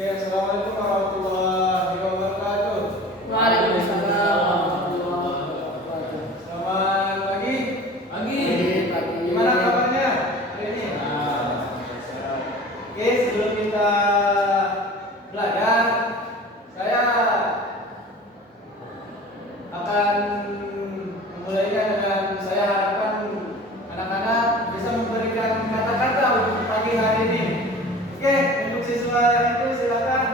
Oke, assalamualaikum warahmatullahi wabarakatuh. Waalaikumsalam warahmatullahi wabarakatuh. Selamat pagi. Pagi. Gimana kabarnya hari ini? Oke, sebelum kita belajar, saya akan memulainya dengan saya harapkan anak-anak bisa memberikan kata-kata untuk pagi hari ini. Oke, untuk siswa yang itu silakan.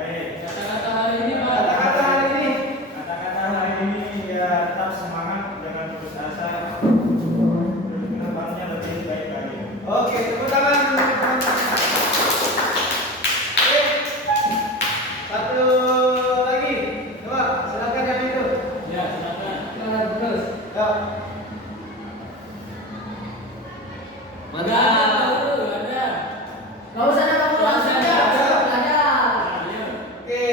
Baik, Kata-kata hari ini Pak. Kata-kata hari ini. kata-kata hari ini ya tetap semangat dengan putus asa. Kedepannya lebih baik lagi. Oke, tepuk tangan untuk teman-teman. Oke, satu lagi. Coba, silakan yang itu. Ya, silakan. Silakan terus. Ya. Ada. Ada. Gak usah kamu langsung aja. Ada. Ayo. Oke.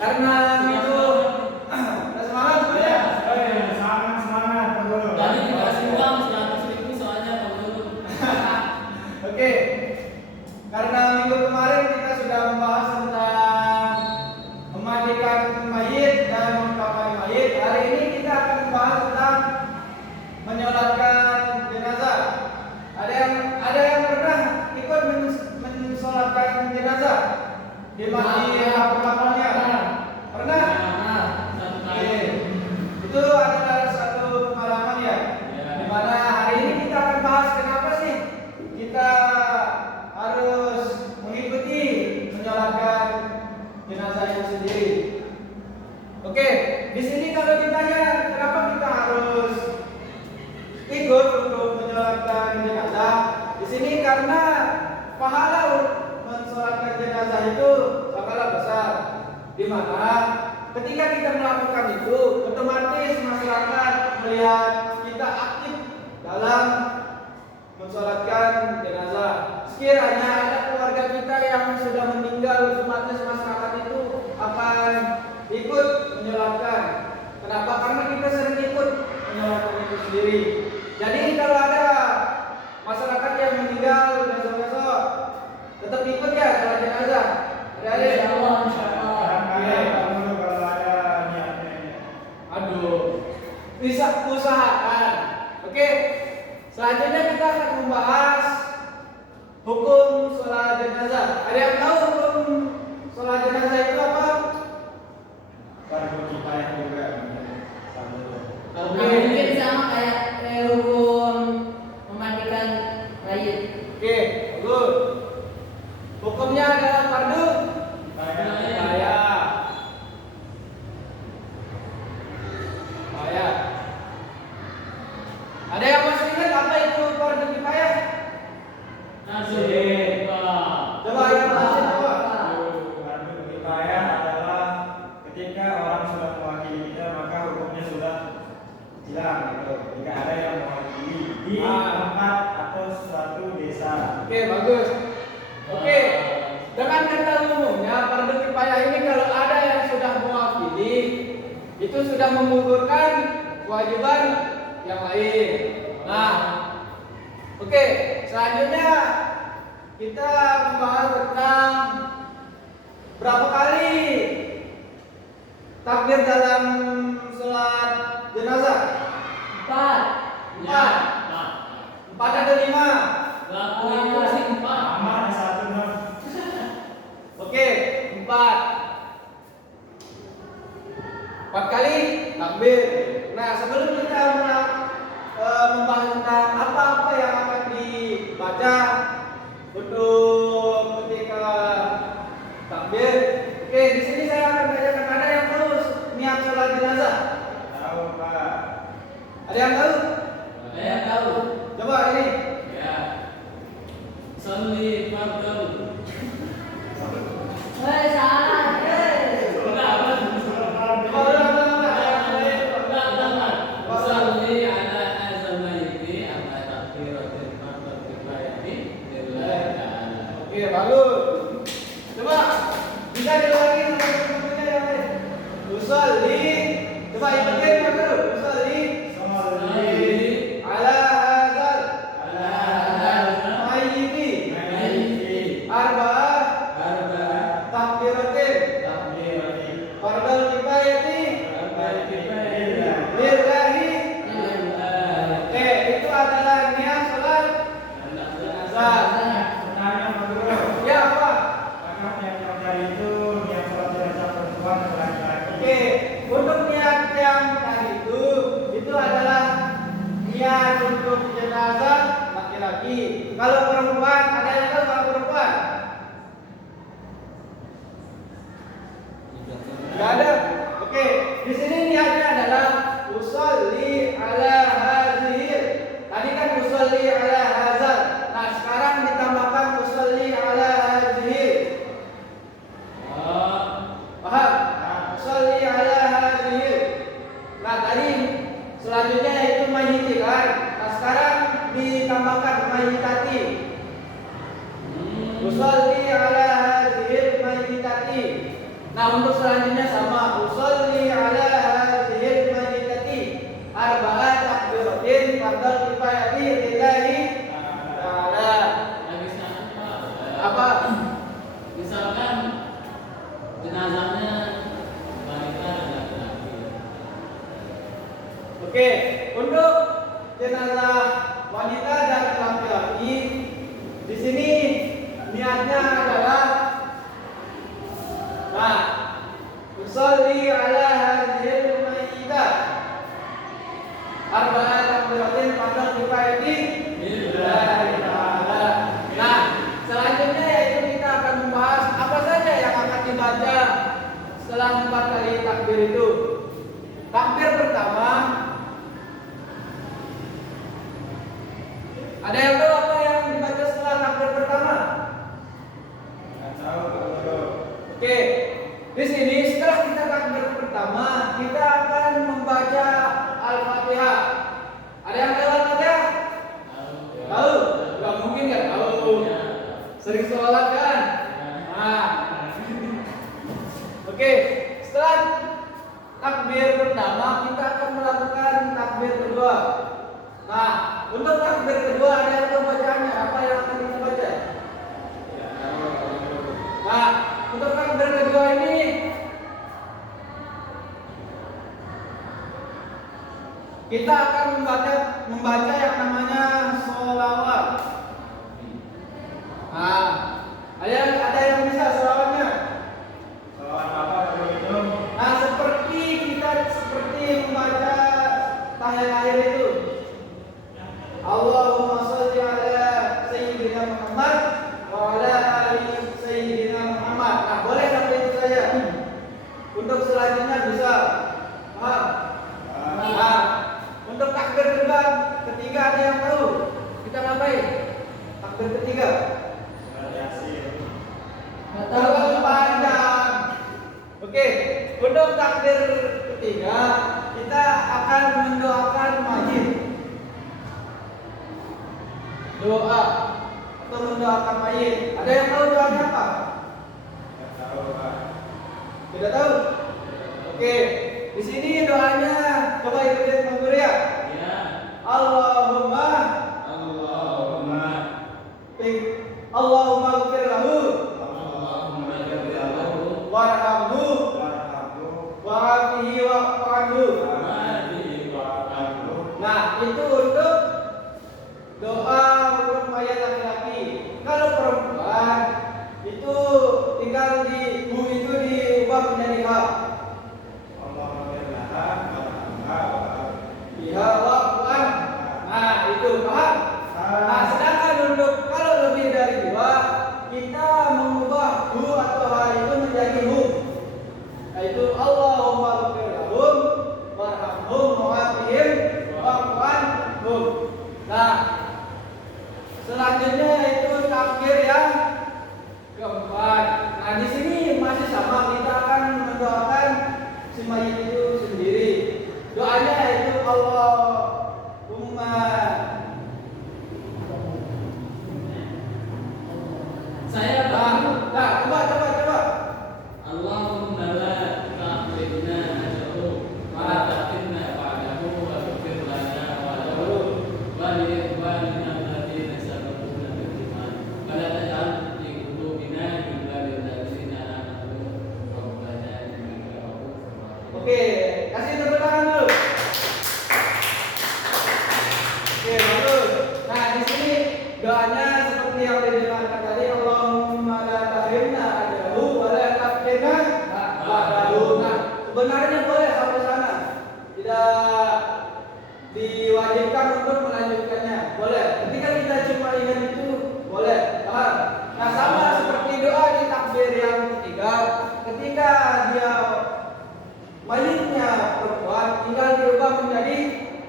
Karena itu udah semangat semuanya. Semangat perlu. Tadi dikasih uang 100.000 soalnya Pak Guru. Oke. Karena minggu kemarin kita sudah membahas tentang memandikan mayit dan mengkafani mayit. Hari ini kita akan membahas tentang menyolatkan jenazah. Ada yang pernah ikut mensolatkan jenazah di masjid perlakuannya? Pernah? Nah, satu kali. Oke. Itu adalah satu pengalaman ya. Ya. Di mana hari ini kita akan bahas kenapa sih kita harus mengikuti menyolatkan jenazah itu sendiri. Oke, di sini kalau ditanya kenapa kita harus ikut untuk menyolatkan jenazah, di sini karena pahala mensolatkan jenazah itu sangatlah besar. Di mana ketika kita melakukan itu, otomatis masyarakat melihat kita aktif dalam mensolatkan jenazah. Sekiranya ada keluarga kita yang sudah meninggal, otomatis masyarakat itu akan ikut menyolatkan. Kenapa? Karena kita sering ikut menyolatkan itu sendiri. Jadi kalau ada masyarakat yang meninggal besok-besok, tetap ikut ya sholat jenazah. Ada Insya Allah, insya Allah. Kadang-kadang perlu kalau ada niatnya. Aduh, bisa usahakan. Oke, selanjutnya kita akan membahas hukum sholat jenazah. Ada yang tahu hukum sholat jenazah itu apa? Fardu kifayah juga. Oke. Mungkin sama kayak hukum memandikan mayit. Oke, bagus. Hukumnya adalah fardu kifayah. Kifayah. Ada yang masih ingat apa itu fardu kifayah? Masuk. Coba yang masih coba. Fardu kifayah adalah ketika orang sudah mewakili kita maka hukumnya sudah hilang gitu. Jika ada yang mewakili di tempat atau suatu desa. Oke, bagus. Oke. Dengan kata umumnya fardu kifayah ini kalau ada yang sudah mewakili itu sudah menggugurkan kewajiban yang lain. Nah, oke, selanjutnya kita membahas tentang berapa kali takbir dalam sholat jenazah. 4. Ya. 4 atau 5? Laku itu sih 4. Aman satu non. Oke, 4. 4 kali takbir. Nah, sebelum kita membahas tentang apa-apa yang akan dibaca untuk ketika takbir, oke, di sini saya akan bacakan. Ada yang tahu niat sholat jenazah? Tahu Pak. Ada yang tahu? Ada yang tahu? Coba ini. Ya. Sholli fardhu. Salah. Enggak, apa? Coba ulang. Wasalli ala azal mayyiti ala takbiratil fardhu kifayati lillahi ta'ala. Oke, bagus. Coba bisa diulangi sama teman-temannya yang lain. Usolli. Coba ikutin dulu. Usolli. Sholli niat untuk jenazah laki-laki. Kalau perempuan, ada yang tahu kalau perempuan? Enggak ada. Oke, di sini niatnya adalah usolli ala hadhil. Tadi kan usolli ala hazal. Nah, sekarang ditambahkan usolli ala hadhil. Paham? Usolli ala hadhil. Nah, tadi selanjutnya itu mayyiti kan. Nah, sekarang ditambahkan mayyitati. Usolli ala hadhil mayyitati. Nah, untuk selanjutnya sama usolli ala hadhil mayyitati arba'at takbiratin fardhu kifayati lillahi ta'ala. Apa? Misalkan jenazahnya wanita dan laki-laki. Oke, untuk jenazah wanita dan laki-laki di sini niatnya adalah usolli ala hadhil mayyitah arba'at takbiratin fardhu kifayati lillahi ta'ala. Nah, selanjutnya yaitu kita akan membahas apa saja yang akan dibaca setelah 4 kali takbir itu. Takbir pertama, ada yang tahu apa yang dibaca setelah takbir pertama? Nggak tahu kalau Oke, di sini setelah kita takbir pertama, kita akan membaca Al-Fatihah. Ada yang tahu Al-Fatihah? Tahu? Gak mungkin nggak tahu. Sering sholat kan? Nah. Oke, setelah takbir pertama, kita akan melakukan takbir kedua. Nah, untuk takbir kedua ada yang tahu bacaannya? Apa yang akan kita baca? Nah, untuk takbir kedua ini kita akan membaca yang namanya sholawat. Nah, ada yang bisa sholawatnya? soal apa kalau itu Nah, seperti membaca tahiyat akhir itu. Allahumma sholli ala sayyidina Muhammad wa ala ali sayyidina Muhammad. Nah, boleh sampai itu saja. Untuk selanjutnya bisa. Paham? Nah, untuk takbir ketiga ada yang tahu? Kita ngapain? Takbir ketiga. surat yasin. Terlalu panjang. Oke, untuk takbir ketiga kita akan mendoakan mayit. Doa atau mendoakan mayit. Ada yang tahu doanya apa? Nggak tahu Pak. Tidak tahu? Oke, di sini doanya coba ikutin Bang Guru ya. Ya. Allahumma Allahumma Allahumma ghfir lahu Allahumma ghfir lahu warhamhu warhamhu wa'afihi wa'fu wa'afihi wa'fu. Nah, itu untuk doa untuk mayat laki-laki. Kalau perempuan itu tinggal di hu itu diubah menjadi ha. Allahumma firlaha warhamha Biha wa'fu'an. Nah, itu paham? Nah, sedangkan untuk kalau lebih dari dua, kita mengubah hu atau ha itu menjadi hu. Yaitu Allahumma ghfir lahum warhamhum wa'afihim wa'fu'anhum. Nah, selanjutnya itu takbir yang keempat. Nah, di sini masih sama, kita akan mendoakan si mayit itu sendiri. Doanya itu Allahumma. Saya Nah, coba. Allahumma la tahrimna ajrahu wa la tahrimna ba'dahu wa ighfir lana wa lahu wa li ikhwanina alladziina sabaquna bil iman wa la taj'al fi qulubina ghillan lil ladzina amanu rabbana innaka ra'ufur rahim. Oke, kasih tepuk tangan dulu. Oke, bagus. Nah, di sini doanya seperti yang didengarkan tadi, Allahumma la tahrimna ajrahu wa la taftinna ba'dahu. Nah, sebenarnya boleh sampai sana. Tidak diwajibkan untuk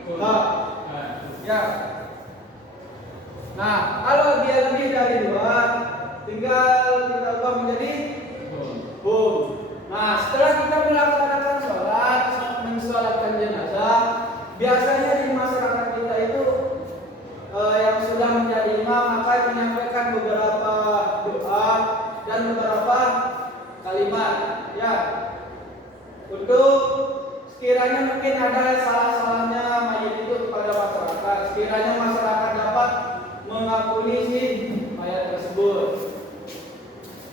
Nah, ya. Nah, kalau dia lebih dari 2, tinggal kita ubah menjadi hum. Nah, setelah kita melaksanakan sholat, mensolatkan jenazah, biasanya di masyarakat kita itu yang sudah menjadi imam akan menyampaikan beberapa doa dan beberapa kalimat, ya. Untuk sekiranya mungkin ada salah-salahnya mayit itu kepada masyarakat, sekiranya masyarakat dapat mengampuni si mayat tersebut.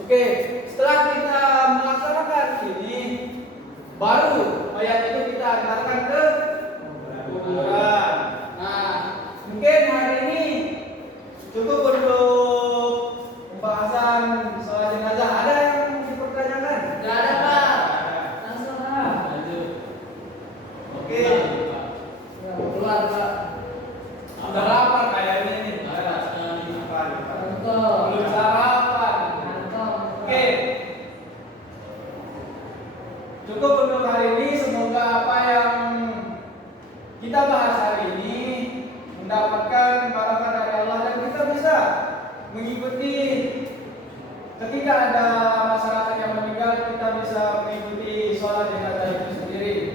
Oke, setelah kita melaksanakan ini, baru mayat itu kita antarkan ke kuburan. Nah, mungkin hari ini cukup untuk pembahasan soal jenazah. Ada yang dipertanyakan? Gak ada Pak. Langsung Pak. Oke. Ya, keluar Pak. Udah lapar kayaknya ini. Nonton. Belum sarapan. Nonton. Oke. Cukup untuk hari ini. Semoga apa yang kita bahas hari ini mendapatkan barokah dari Allah dan kita bisa mengikuti ketika ada masyarakat yang meninggal, kita bisa mengikuti sholat jenazah itu sendiri.